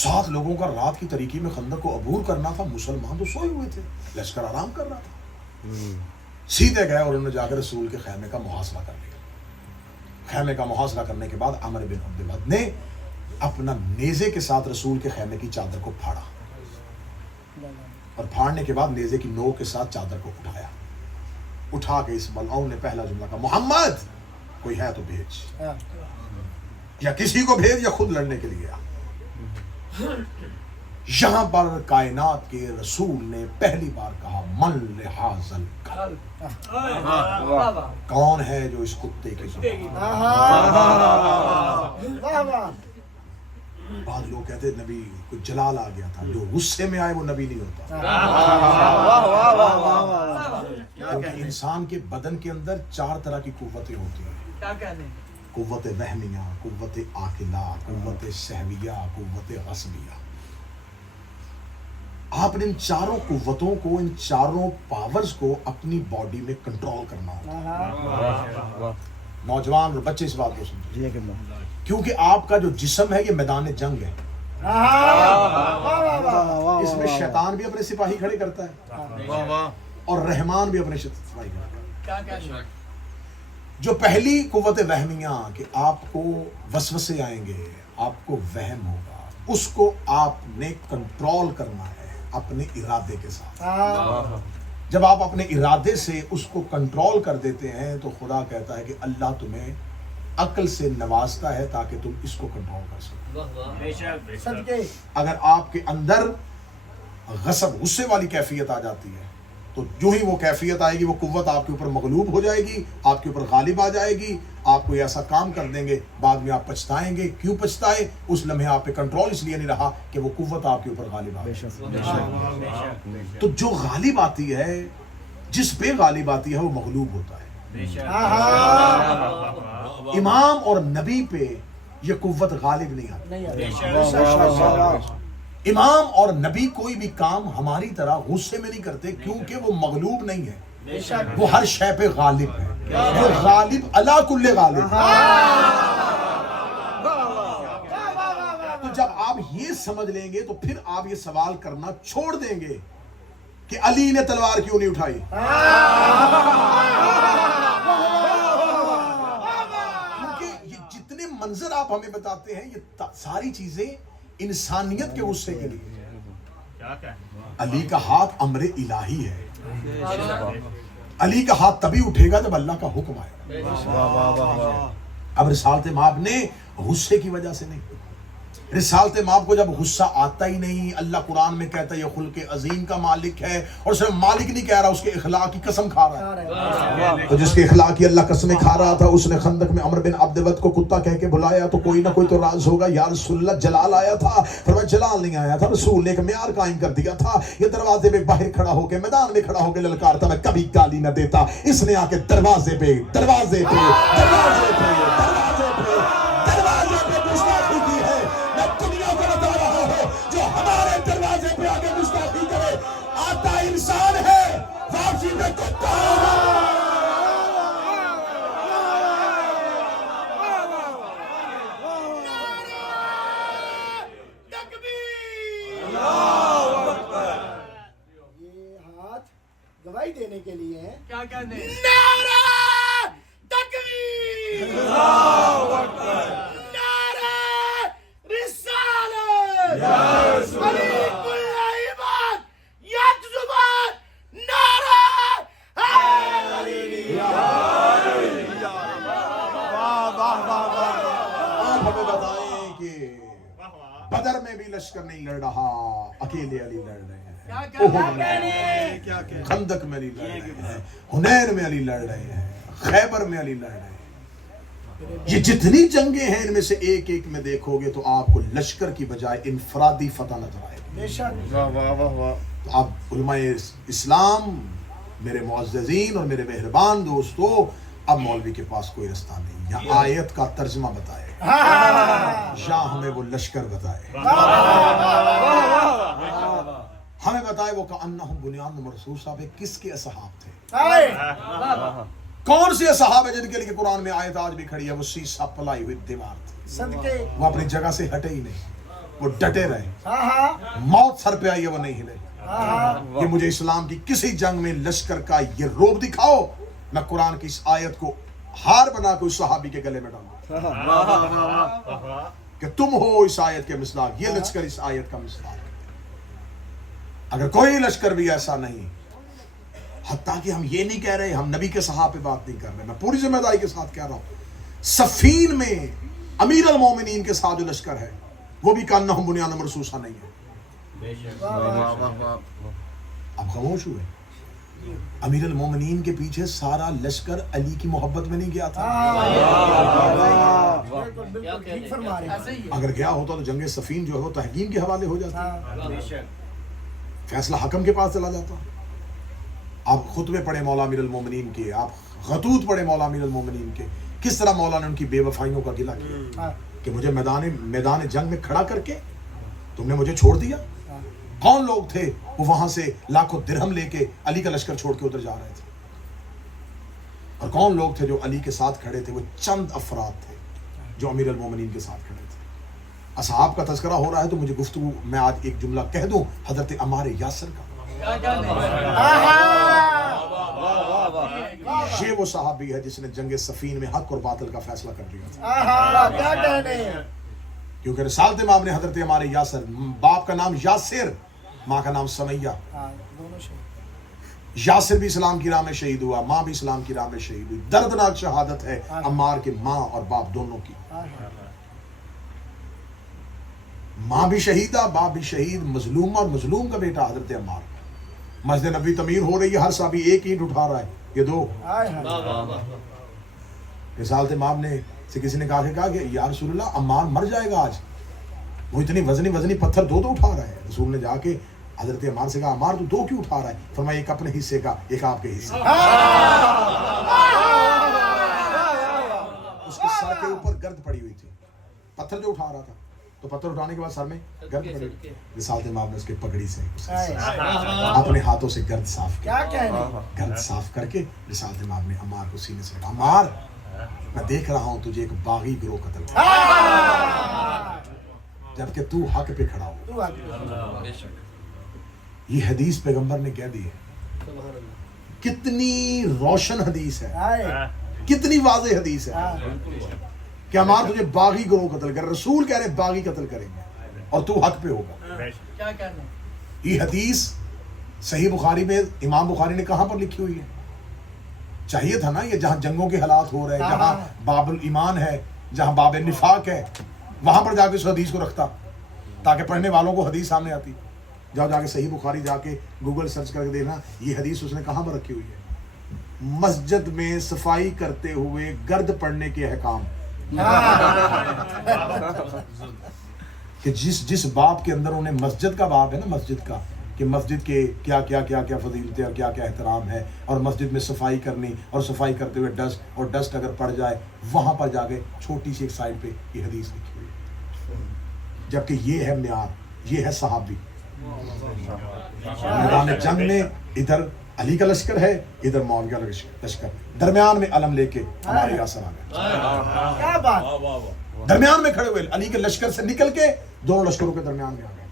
7 لوگوں کا رات کی طریقے میں خندق کو عبور کرنا تھا۔ مسلمان تو سوئے ہوئے تھے، لشکر آرام کر رہا تھا۔ سیدھے گئے اور انہوں نے جا کر رسول کے خیمے کا محاصرہ کر لیا۔ خیمے کا محاصرہ کرنے کے بعد عمر بن عبد ود نے اپنا نیزے کے ساتھ رسول کے خیمے کی چادر کو پھاڑا، اور پھاڑنے کے بعد نیزے کی نوک کے ساتھ چادر کو اٹھایا۔ اٹھا کے اس ملعون نے پہلا جملہ کہا، محمد کوئی ہے تو بھیج، یا کسی کو بھیج یا خود لڑنے کے لیے آ۔ یہاں پر کائنات کے رسول نے پہلی بار کہا، من لحاظ الکلب، کون ہے جو اس کتے کی زبان۔ بعض لوگ کہتے ہیں نبی کو جلال آ گیا تھا، جو غصے میں آئے وہ نبی نہیں ہوتا، کیونکہ انسان کے بدن کے اندر 4 طرح کی قوتیں ہوتی ہیں، قوت وہمیہ، قوت عاقلہ، قوت سہویہ، قوت غصبیہ۔ آپ نے ان 4 قوتوں کو، ان 4 پاورز کو اپنی باڈی میں کنٹرول کرنا ہوتا ہے۔ نوجوان اور بچے اس بات کو سمجھیں، کیونکہ آپ کا جو جسم ہے یہ میدان جنگ ہے۔ اس میں شیطان بھی اپنے سپاہی کھڑے کرتا ہے اور رحمان بھی اپنے سپاہی کھڑے کرتا ہے۔ جو پہلی قوت وہمیہ کہ آپ کو وسوسے آئیں گے، آپ کو وہم ہوگا، اس کو آپ نے کنٹرول کرنا ہے اپنے ارادے کے ساتھ۔ جب آپ اپنے ارادے سے اس کو کنٹرول کر دیتے ہیں تو خدا کہتا ہے کہ اللہ تمہیں عقل سے نوازتا ہے تاکہ تم اس کو کنٹرول کر سکو۔ اگر آپ کے اندر غصب، غصے والی کیفیت آ جاتی ہے تو جو ہی وہ کیفیت آئے گی، وہ قوت آپ کے اوپر مغلوب ہو جائے گی، آپ کے اوپر غالب آ جائے گی، آپ کوئی ایسا کام کر دیں گے، بعد میں آپ پچھتائیں گے۔ کیوں پچھتائے؟ اس لمحے آپ پہ کنٹرول اس لیے نہیں رہا کہ وہ قوت آپ کے اوپر غالب آ گئی۔ تو جو غالب آتی ہے، جس پہ غالب آتی ہے، وہ مغلوب ہوتا ہے۔ امام اور نبی پہ یہ قوت غالب نہیں آتی۔ امام اور نبی کوئی بھی کام ہماری طرح غصے میں نہیں کرتے، کیونکہ وہ مغلوب نہیں ہے، وہ ہر شے پہ غالب ہے، وہ غالب علی کل غالب ہے۔ تو جب آپ یہ سمجھ لیں گے تو پھر آپ یہ سوال کرنا چھوڑ دیں گے کہ علی نے تلوار کیوں نہیں اٹھائی۔ کیونکہ یہ جتنے منظر آپ ہمیں بتاتے ہیں، یہ ساری چیزیں انسانیت کے غصے کے لیے۔ علی کا ہاتھ امر الہی ہے، علی کا ہاتھ تبھی اٹھے گا جب اللہ کا حکم آئے گا۔ اب رسالت مآب نے غصے کی وجہ سے نہیں، رسالت مآب کو جب غصہ آتا ہی نہیں، اللہ قرآن میں کہتا ہے یہ خلق عظیم کا مالک ہے، اور صرف مالک نہیں کہہ رہا، اس کے اخلاق کی قسم کھا رہا ہے۔ تو جس کے اخلاق کی اللہ قسمیں کھا رہا تھا، اس نے خندق میں عمر بن عبد ود کو کتا کہہ کے بلایا تو کوئی نہ کوئی تو راز ہوگا، یا رسول اللہ جلال آیا تھا، فرمایا جلال نہیں آیا تھا، رسول نے ایک معیار قائم کر دیا تھا، یہ دروازے پہ باہر کھڑا ہو کے میدان میں کھڑا ہو کے للکارتا میں کبھی گالی نہ دیتا، اس نے آ کے دروازے پہ گستاخی کی ہے۔ میں دنیا کو بتا رہا ہوں، جو ہمارے دروازے پہ آگے گستاخی کرے آتا انسان ہے، واپسی میں کتا ہوگا۔ یہ ہاتھ گواہی دینے کے لیے ہیں۔ کیا کہنے؟ نعرہ تکبیر! نعرہ رسالت! ملک العباد! یک زبان! نعرہ حیدری! آپ ہمیں بتائیں کہ بدر میں بھی لشکر نہیں لڑ رہا، اکیلے علی لڑ رہے ہیں، خندق میں علی لڑ رہے ہیں، حنین میں علی لڑ رہے ہیں، خیبر میں علی لڑ رہے ہیں۔ یہ جتنی جنگیں ہیں ان میں سے ایک ایک میں دیکھو گے تو آپ کو لشکر کی بجائے انفرادی فتح نظر آئے گی۔ بے شک۔ تو آپ علماء اسلام، میرے معززین اور میرے مہربان دوستو، اب مولوی کے پاس کوئی رستہ نہیں، یا آیت کا ترجمہ بتائے یا ہمیں وہ لشکر بتائے، ہمیں بتائے وہ کأنہم بنیان مرصوص صاحب کس کے اصحاب تھے، کون سے اصحاب ہیں جن کے لیے قرآن میں آیت آج بھی کھڑی ہے، وہ سیسا پلائی ہوئی دیوار تھی، صدقے۔ وہ اپنی جگہ سے ہٹے ہی نہیں، وہ ڈٹے رہے، موت سر پہ آئی ہے وہ نہیں ہلے۔ یہ مجھے اسلام کی کسی جنگ میں لشکر کا یہ روب دکھاؤ، میں قرآن کی اس آیت کو ہار بنا کے اس صحابی کے گلے میں ڈالوں کہ تم ہو اس آیت کے مصداق، یہ لشکر اس آیت کا مصداق۔ اگر کوئی لشکر بھی ایسا نہیں، حتیٰ کہ ہم یہ نہیں کہہ رہے، ہم نبی کے صحابہ پہ بات نہیں کر رہے، میں پوری ذمہ داری کے ساتھ کہہ رہا ہوں، صفین میں امیر المومنین کے ساتھ جو لشکر ہے وہ بھی کأنہم بنیان مرصوصہ نہیں ہے۔ اب خاموش ہوئے، امیر المومنین کے پیچھے سارا لشکر علی کی محبت میں نہیں گیا تھا، بالکل ٹھیک فرما رہے ہیں۔ اگر گیا ہوتا تو جنگ صفین جو ہے وہ تحکیم کے حوالے ہو جاتا، فیصلہ حکم کے پاس چلا جاتا۔ آپ خطبے پڑھے مولا امیر المومنین کے، آپ خطوط پڑھے مولا امیر المومنین کے، کس طرح مولا نے ان کی بے وفائیوں کا گلہ کیا کہ مجھے میدان جنگ میں کھڑا کر کے تم نے مجھے چھوڑ دیا۔ کون لوگ تھے وہ وہاں سے لاکھوں درہم لے کے علی کا لشکر چھوڑ کے ادھر جا رہے تھے، اور کون لوگ تھے جو علی کے ساتھ کھڑے تھے؟ وہ چند افراد تھے جو امیر المومنین کے ساتھ کھڑے تھے۔ اصحاب کا تذکرہ ہو رہا ہے تو مجھے گفتگو میں آج ایک جملہ کہہ دوں حضرت عمار یاسر کا۔ یہ وہ صحابی ہے جس نے جنگ صفین میں حق اور باطل کا فیصلہ کر دیا تھا، کیا کہنے ہیں؟ کیونکہ رسالت مآب نے حضرت عمار یاسر، باپ کا نام یاسر، ماں کا نام سمیہ، دونوں شہید۔ یاسر بھی اسلام کی راہ میں شہید ہوا، ماں بھی اسلام کی راہ میں شہید ہوئی۔ دردناک شہادت ہے عمار کے ماں اور باپ دونوں کی، ماں بھی شہیدہ باپ بھی شہید، مظلوم اور مظلوم کا بیٹا حضرت عمار۔ مسجد نبوی تعمیر ہو رہی ہے، ہر صحابی ایک اینٹ اٹھا رہا ہے، یہ دو۔ رسالت مآب نے سے کسی نے کہا کہ یا رسول اللہ عمار مر جائے گا آج، وہ اتنی وزنی پتھر دو اٹھا رہا ہے۔ رسول نے جا کے حضرت عمار سے کہا عمار تو دو کیوں اٹھا رہا ہے؟ فرمایا ایک اپنے حصے کا، ایک آپ کے حصے کا۔ اس کے سر کے اوپر گرد پڑی ہوئی تھی، پتھر جو اٹھا رہا تھا تو پتھر اٹھانے کے بعد سر میں گرد پڑی ہوئی۔ رسالت مآب نے اس کے پگڑی سے اپنے ہاتھوں سے گرد صاف کیا، گرد صاف کر کے رسالت مآب نے عمار کو سینے سے کہا عمار میں دیکھ رہا ہوں تجھے ایک باغی گروہ قتل کیا، جبکہ تو حق پہ کھڑا ہو۔ یہ حدیث پیغمبر نے کہہ دی ہے، کتنی روشن حدیث ہے، کتنی واضح حدیث ہے کہ عمار تجھے باغی گروہ قتل کر، رسول کہہ رہے باغی قتل کریں گے اور تو حق پہ ہوگا۔ یہ حدیث صحیح بخاری میں امام بخاری نے کہاں پر لکھی ہوئی ہے؟ چاہیے تھا نا یہ جہاں جنگوں کے حالات ہو رہے ہیں، جہاں باب الایمان ہے، جہاں باب النفاق ہے، وہاں پر جا کے اس حدیث کو رکھتا۔ تاکہ پڑھنے والوں کو حدیث سامنے آتی. جاؤ جا کے صحیح بخاری جا کے گوگل سرچ کر کے دیکھنا یہ حدیث اس نے کہاں پر رکھی ہوئی ہے. مسجد میں صفائی کرتے ہوئے گرد پڑنے کے احکام, کہ جس باب کے اندر انہیں مسجد کا باب ہے نا, مسجد کا, کہ مسجد کے کیا کیا کیا کیا فضیلتیں اور کیا کیا احترام ہے, اور مسجد میں صفائی کرنی, اور صفائی کرتے ہوئے ڈسٹ اگر پڑ جائے, وہاں پر جا کے چھوٹی سی ایک سائڈ پہ یہ حدیث لکھی ہوئی ہے. جبکہ یہ ہے معیار, یہ ہے صحابی. میدان جنگ میں ادھر علی کا لشکر ہے, ادھر معاویہ کا لشکر, درمیان میں علم لے کے ہمارے یاسر آ گئے. کیا بات, درمیان میں کھڑے ہوئے, علی کے لشکر سے نکل کے دونوں لشکروں کے درمیان میں آ گئے,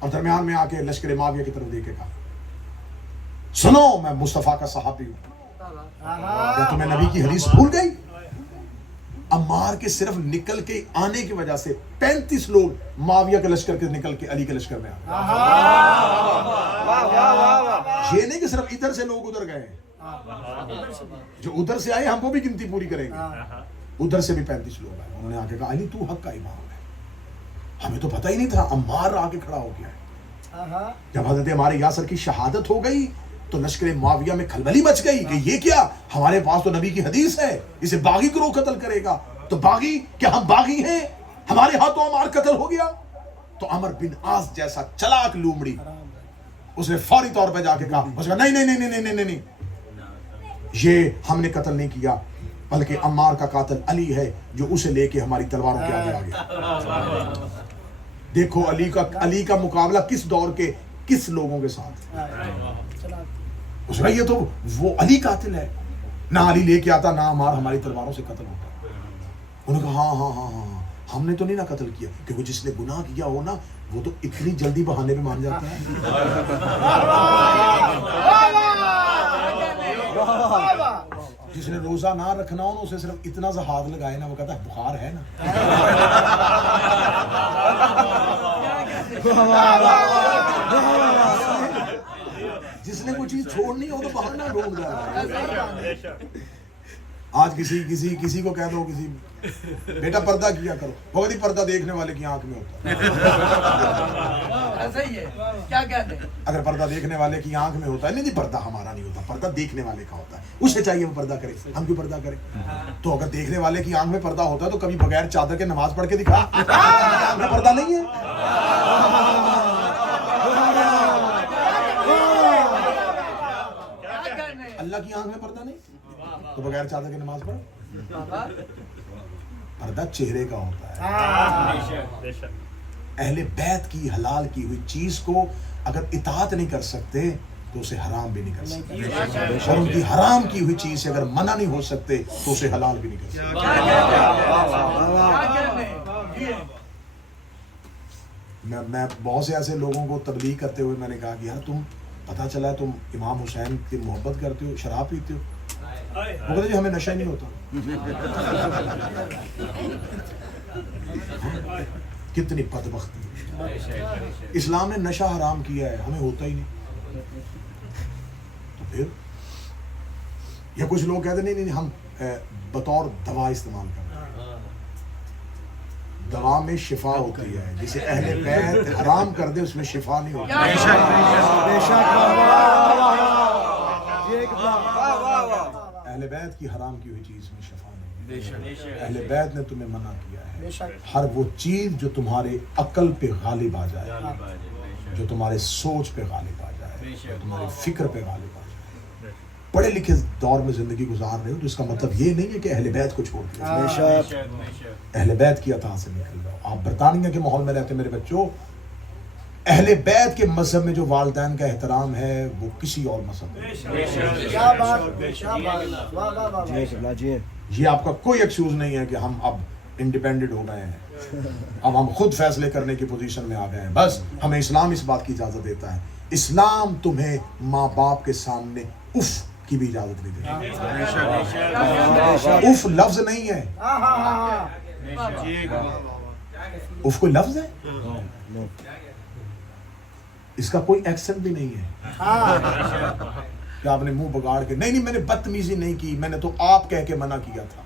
اور درمیان میں آ کے لشکر معاویہ کی طرف دیکھ کے کہا سنو میں مصطفیٰ کا صحابی ہوں. کیا تمہیں نبی کی حدیث بھول گئی؟ عمار کے صرف نکل کے آنے کی وجہ سے 35 لوگ معاویہ کے لشکر کے نکل کے علی کے لشکر میں آ گئے. یہ نہیں کہ صرف ادھر سے لوگ ادھر گئے, جو ادھر سے آئے ہم وہ بھی گنتی پوری کریں گے. ادھر سے بھی 35 لوگ آئے, انہوں نے آ کے کہا علی تو حق کا امام ہے. ہمیں تو پتہ ہی نہیں تھا, عمار آ کے کھڑا ہو گیا. جب حضرت عمار یاسر کی شہادت ہو گئی تو لشکر معاویہ میں کھلبلی مچ گئی کہ یہ کیا, ہمارے پاس تو نبی کی حدیث ہے, اسے باغی گروہ قتل کرے گا. تو باغی, کیا ہم باغی ہیں؟ ہمارے ہاتھوں عمار قتل ہو گیا. تو عمر بن عاص جیسا چلاک لومڑی, اس نے فوری طور پہ جا کے کہا, اس نے کہا نہیں نہیں نہیں نہیں نہیں نہیں, یہ ہم نے قتل نہیں کیا, بلکہ عمار کا قاتل علی ہے جو اسے لے کے ہماری تلواروں کے آگے آ گیا. دیکھو علی کا مقابلہ کس دور کے کس لوگوں کے ساتھ. اس نے یہ تو وہ علی قاتل ہے, نہ علی لے کے آتا نہ عمار ہماری تلواروں سے قتل ہوتا. انہوں نے کہا ہاں ہاں ہاں ہاں, ہم نے تو نہیں نہ قتل کیا, کیونکہ جس نے گناہ کیا ہو نا وہ تو اتنی جلدی بہانے میں مان جاتا ہے. جس نے روزہ نہ رکھنا ہو اسے صرف اتنا سا ہاتھ لگائے نا, وہ کہتا ہے بخار ہے نا. جس نے کوئی چیز چھوڑنی ہو تو بہانا ڈھونڈ رہا ہے. آج کسی کو کہہ دو, کسی بیٹا پردہ کیا کرو, بہت ہی پردہ دیکھنے والے کی آنکھ میں ہوتا ہے. کیا کہتے ہیں, اگر پردہ دیکھنے والے کی آنکھ میں ہوتا ہے, نہیں پردہ ہمارا نہیں ہوتا, پردہ دیکھنے والے کا ہوتا ہے, اسے چاہیے وہ پردہ کرے, ہم کیوں پردہ کریں. تو اگر دیکھنے والے کی آنکھ میں پردہ ہوتا ہے تو کبھی بغیر چادر کے نماز پڑھ کے دکھا, آنکھ میں پردہ نہیں ہے. اللہ کی آنکھ میں پردہ نہیں تو بغیر چادر کے نماز پڑھ. پردہ چہرے کا ہوتا ہے. اہل بیت کی حلال کی ہوئی چیز کو اگر اطاعت نہیں کر سکتے تو اسے حرام بھی نہیں کر سکتے, اور ان کی حرام کی ہوئی چیز سے اگر منع نہیں ہو سکتے تو اسے حلال بھی نہیں کر سکتے. میں بہت سے ایسے لوگوں کو تبلیغ کرتے ہوئے میں نے کہا کہ یار تم پتہ چلا تم امام حسین کی محبت کرتے ہو, شراب پیتے ہو. وہ کہتے جی ہمیں نشہ نہیں ہوتا. کتنی بدبختی, اسلام نے نشہ حرام کیا ہے, ہمیں ہوتا ہی نہیں. تو پھر یا کچھ لوگ کہتے نہیں نہیں ہم بطور دوا استعمال کرتے ہیں. دوا میں شفا ہوتی ہے, جسے اہل بیت حرام کر دے اس میں شفا نہیں ہوتی. اہل بیت کی حرام کی ہوئی چیز میں شفا نہیں. اہل بیت نے تمہیں منع کیا ہے ہر وہ چیز جو تمہارے عقل پہ غالب آ جائے, جو تمہارے سوچ پہ غالب آ جائے, جو تمہاری فکر پہ غالب آ جائے. پڑھے لکھے دور میں زندگی گزار رہے ہو تو اس کا مطلب یہ نہیں ہے کہ اہل بیت کو چھوڑ دیا. اہل بیت کی اطاعت سے نکل جاؤ. آپ برطانیہ کے ماحول میں رہتے میرے بچوں, اہل بیت کے مذہب میں جو والدین کا احترام ہے وہ کسی اور مذہب میں. یہ آپ کا کوئی ایکسکیوز نہیں ہے کہ ہم اب انڈیپینڈنٹ ہو گئے ہیں, اب ہم خود فیصلے کرنے کی پوزیشن میں آ گئے ہیں. بس ہمیں اسلام اس بات کی اجازت دیتا ہے. اسلام تمہیں ماں باپ کے سامنے اف کی بھی اجازت نہیں دیتا. اف لفظ نہیں ہے, اف کوئی لفظ ہے, اس کا کوئی ایکسنٹ بھی نہیں ہے کہ آپ نے منہ بگاڑ کے نہیں میں نے بدتمیزی نہیں کی, میں نے تو آپ کہہ کے منع کیا تھا.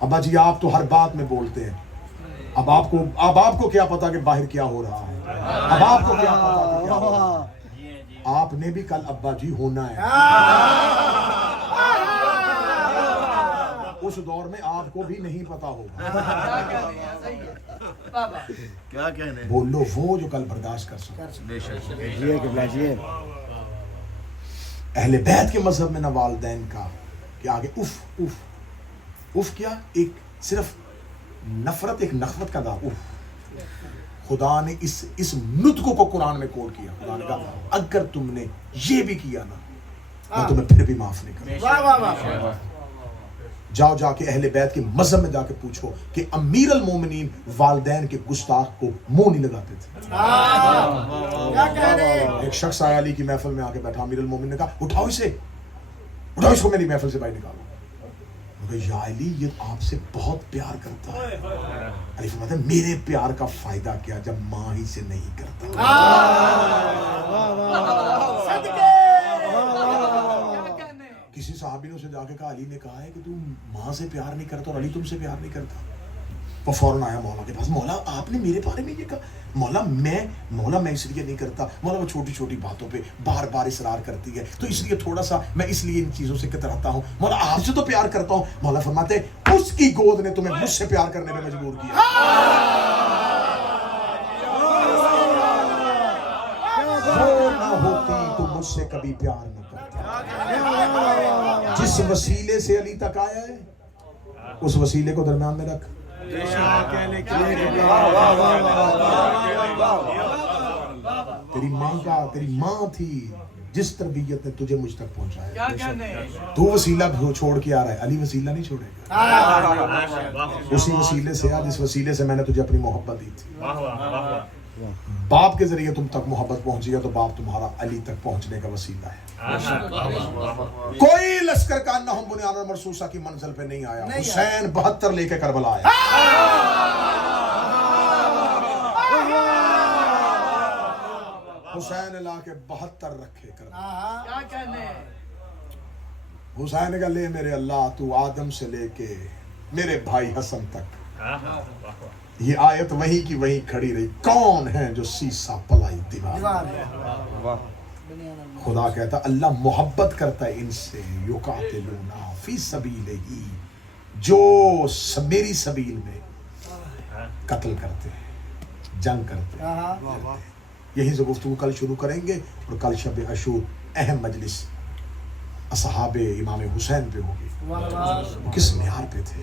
ابا جی آپ تو ہر بات میں بولتے ہیں, اب آپ کو کیا پتا کہ باہر کیا ہو رہا ہے، اب آپ کو کیا پتا کہ کیا ہو رہا ہے۔ آپ نے بھی کل ابا جی ہونا ہے، اس دور میں آپ کو بھی نہیں پتا ہوگا۔ کیا کہنے بولو وہ جو کل برداشت کر سکے۔ اہل بیت کے مذہب میں نہ والدین کا کہ آگے اف اف اف کیا، ایک صرف نفرت، ایک نخوت کا دا اف۔ خدا نے اس نطق کو قرآن میں کوڈ کیا، خدا نے کہا اگر تم نے یہ بھی کیا نا میں تمہیں پھر بھی معاف نہیں کروں۔ جاؤ جا کے اہل بیت کے مذہب میں جا کے پوچھو کہ امیر المومنین والدین کے گستاخ کو منہ نہیں لگاتے تھے۔ ایک شخص آیا علی کی محفل میں آ کے بیٹھا، امیر المومنین نے کہا اٹھاؤ اس کو میری محفل سے باہر نکالو۔ یا علی یہ آپ سے بہت پیار کرتا ہے۔ علی فرماتے ہیں میرے پیار کا فائدہ کیا جب ماں ہی سے نہیں کرتا۔ کسی صحابی نے اسے جا کے کہا، علی نے کہا ہے کہ تم ماں سے پیار نہیں کرتا اور علی تم سے پیار نہیں کرتا۔ وہ فوراً آیا مولا کے پاس، مولا آپ نے میرے بارے میں یہ کہا؟ مولا میں اس لیے نہیں کرتا، مولا وہ چھوٹی چھوٹی باتوں پہ بار بار اصرار کرتی ہے تو اس لیے تھوڑا سا میں اس لیے ان چیزوں سے کتراتا ہوں، مولا آپ سے تو پیار کرتا ہوں۔ مولا فرماتے ہیں اس کی گود نے تمہیں مجھ سے پیار کرنے پہ مجبور کیا۔ وہ نہ ہوتی تو مجھ سے کبھی پیار نہ کرتا۔ جس وسیلے سے علی تک آیا ہے اس وسیلے کو درمیان میں رکھ۔ تیری ماں تھی جس تربیت نے تجھے مجھ تک پہنچایا۔ تو وسیلہ چھوڑ کے آ رہا ہے، علی وسیلہ نہیں چھوڑے گا۔ اسی وسیلے سے جس وسیلے سے میں نے تجھے اپنی محبت دی تھی۔ باپ کے ذریعے تم تک محبت پہنچی ہے تو باپ تمہارا علی تک پہنچنے کا وسیلہ ہے۔ کوئی لشکر کا انہم بنیان مرصوصہ کی منزل پہ نہیں آیا، حسین 72 لے کے کربلا آیا۔ حسین لا کے 72 رکھے کربلا۔ حسین کا لے میرے اللہ تو آدم سے لے کے میرے بھائی حسن تک۔ یہ آیت وہی کی وہی کھڑی رہی، کون ہے جو سیسا پلائی دیوار۔ خدا کہتا اللہ محبت کرتا ہے ان سے، یقاتلونا فی سبیلہ، جو میری سبیل میں قتل کرتے ہیں، جنگ کرتے ہیں۔ یہیں سے گفتگو کل شروع کریں گے اور کل شب عاشور اہم مجلس اصحاب امام حسین پہ ہوگی، کس معیار پہ تھے۔